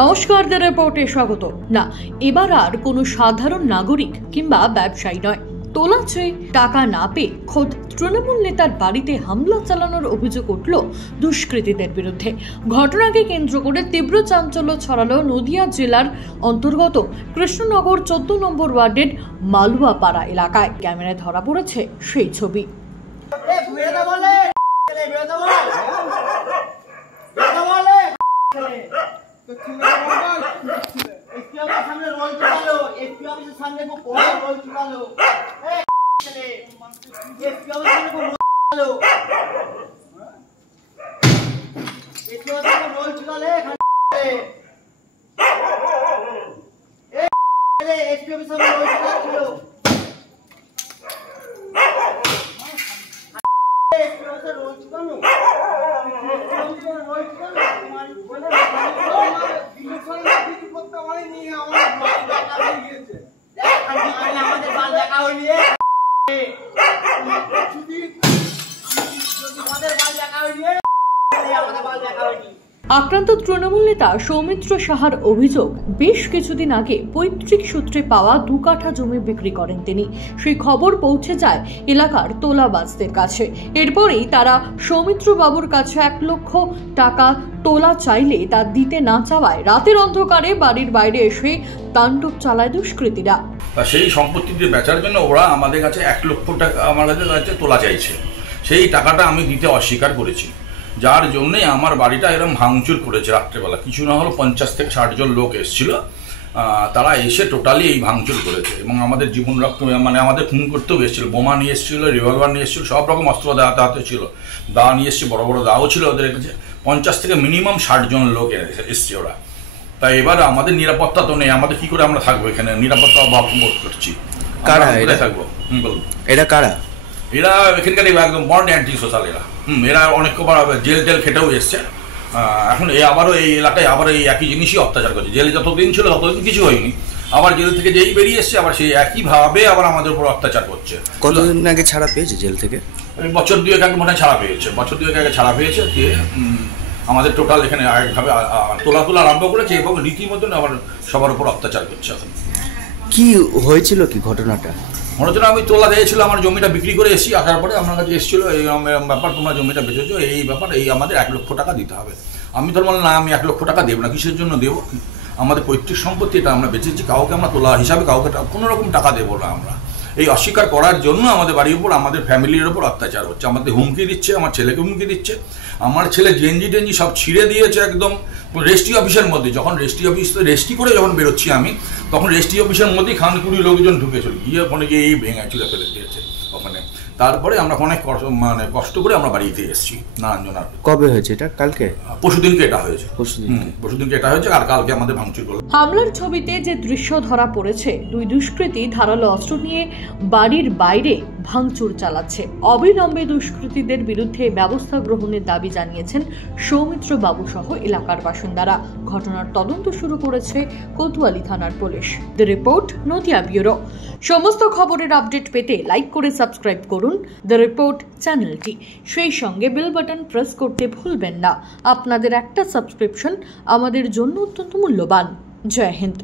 নমস্কার, দ্য রিপোর্টে স্বাগত। না, এবার আর কোনো সাধারণ নাগরিক কিংবা ব্যবসায়ী নয়, তোলা চেয়ে টাকা না পেয়ে খোদ তৃণমূল নেতার বাড়িতে হামলা চালানোর অভিযোগ উঠল দুষ্কৃতীদের বিরুদ্ধে। ঘটনাকে কেন্দ্র করে তীব্র চাঞ্চল্য ছড়ালো নদিয়া জেলার অন্তর্গত কৃষ্ণনগর 14 নম্বর ওয়ার্ডের মালুয়াপাড়া এলাকায়। ক্যামেরায় ধরা পড়েছে সেই ছবি। আক্রান্ত তৃণমূল নেতা সৌমিত্র সাহার অভিযোগ, বেশ কিছুদিন আগে পৈতৃক সূত্রে পাওয়া 2 কাঠা জমি বিক্রি করেন তিনি। সেই খবর পৌঁছে যায় এলাকার তোলাবাজদের কাছে। এরপরেই তারা সৌমিত্র বাবুর কাছে 1 লক্ষ টাকা তোলা চাইলে তা দিতে না চাওয়ায় রাতের অন্ধকারে বাড়ির বাইরে এসে তাণ্ডব চালায় দুষ্কৃতীরা। সেই সম্পত্তিটি বেচার জন্য ওরা আমাদের কাছে 1 লক্ষ টাকা আমার কাছে তোলা চাইছে। সেই টাকাটা আমি দিতে অস্বীকার করেছি, যার জন্যই আমার বাড়িটা এরকম ভাঙচুর করেছে। রাত্রেবেলা কিছু না হলো 50 থেকে 60 জন লোক এসেছিল, তারা এসে টোটালি এই ভাঙচুর করেছে এবং আমাদের জীবন রক্ত মানে আমাদের খুন করতেও এসেছিলো। বোমা নিয়ে এসেছিলো, রিভলভার নিয়ে এসেছিলো, সব রকম অস্ত্র হাতে ছিল, দা নিয়ে এসছে, বড় বড় দাও ছিল ওদের কাছে। 50 থেকে মিনিমাম 60 জন লোক এসছে ওরা। তাই এবার আমাদের নিরাপত্তা তো নেই, আমাদের কি করে আমরা থাকবো এখানে? নিরাপত্তা অভাব বোধ করছি। কারা এটা থাকবো? বলুন, এটা কারা? এরা এখানকার একদম বন্ড অ্যান্টি সোশ্যাল। এরা অনেক জেল টেল খেটেও এসছে। এখন আবারও এই এলাকায় আবার এই একই জিনিসই অত্যাচার করছে। জেলে যতদিন ছিল ততদিন কিছু হয়নি, আবার জেল থেকে যেই বেরিয়ে এসছে আবার সেই একইভাবে আবার আমাদের উপর অত্যাচার করছে। কতদিন আগে ছাড়া পেয়েছে জেল থেকে? বছর 2 আগে মনে হয় ছাড়া পেয়েছে, বছর 2 আগে ছাড়া পেয়েছে। দিয়ে আমাদের টোটাল এখানে একভাবে তোলা আরম্ভ করেছে এবং রীতিমতন আবার সবার উপর অত্যাচার করছে। এখন কি হয়েছিল, কি ঘটনাটা? মনে হচ্ছে আমি তোলা দিয়েছিল, আমার জমিটা বিক্রি করে এসেছি। আসার পরে আমার কাছে এসেছিলো এই ব্যাপার, তোমরা জমিটা বেচেছো, এই ব্যাপার, এই আমাদের 1 লক্ষ টাকা দিতে হবে। আমি তো বললাম না, আমি 1 লক্ষ টাকা দেবো না। কিসের জন্য দেবো? আমাদের পৈতৃক সম্পত্তি, এটা আমরা বেচেছি, কাউকে আমরা তোলা হিসাবে কাউকে কোনো রকম টাকা দেবো না আমরা। এই অস্বীকার করার জন্য আমাদের বাড়ির উপর, আমাদের ফ্যামিলির উপর অত্যাচার হচ্ছে। আমাদের হুমকি দিচ্ছে, আমার ছেলেকে হুমকি দিচ্ছে। আমার ছেলে গেঞ্জি সব ছিঁড়ে দিয়েছে একদম রেজিস্ট্রি অফিসের মধ্যে। যখন রেজিস্ট্রি অফিস রেজিস্ট্রি করে যখন বেরোচ্ছি আমি, তখন রেজিস্ট্রি অফিসের মধ্যেই খানকুড়ি লোকজন ঢুকেছিল, গিয়ে ওখানে গিয়ে এই ভেঙে চুলে ফেলে দিয়েছে ওখানে। তারপরে আমরা অনেক কষ্ট করে আমরা বাড়িতে এসেছি নারায়ণজনার। কবে হয়েছে এটা? কালকে? পরশুদিনকে এটা হয়েছে। পরশুদিনকে এটা হয়েছে, আর কালকে আমাদের ভাঙচুর করলো। হামলার ছবিতে যে দৃশ্য ধরা পড়েছে, 2 দুষ্কৃতী ধারালো অস্ত্র নিয়ে বাড়ির বাইরে ভাঙচুর চালাচ্ছে। অবিলম্বে দুষ্কৃতীদের বিরুদ্ধে ব্যবস্থা গ্রহণের দাবি জানিয়েছেন সৌমিত্র বাবু সহ এলাকার বাসিন্দারা। ঘটনার তদন্ত শুরু করেছে কোতোয়ালি থানার police. The report, Nadia bureau. সমস্ত খবরের আপডেট পেতে লাইক করে সাবস্ক্রাইব করুন দ্য রিপোর্ট চ্যানেলটি। সেই সঙ্গে বেল বাটন প্রেস করতে ভুলবেন না। আপনাদের একটা সাবস্ক্রিপশন আমাদের জন্য অত্যন্ত মূল্যবান। জয় হিন্দ।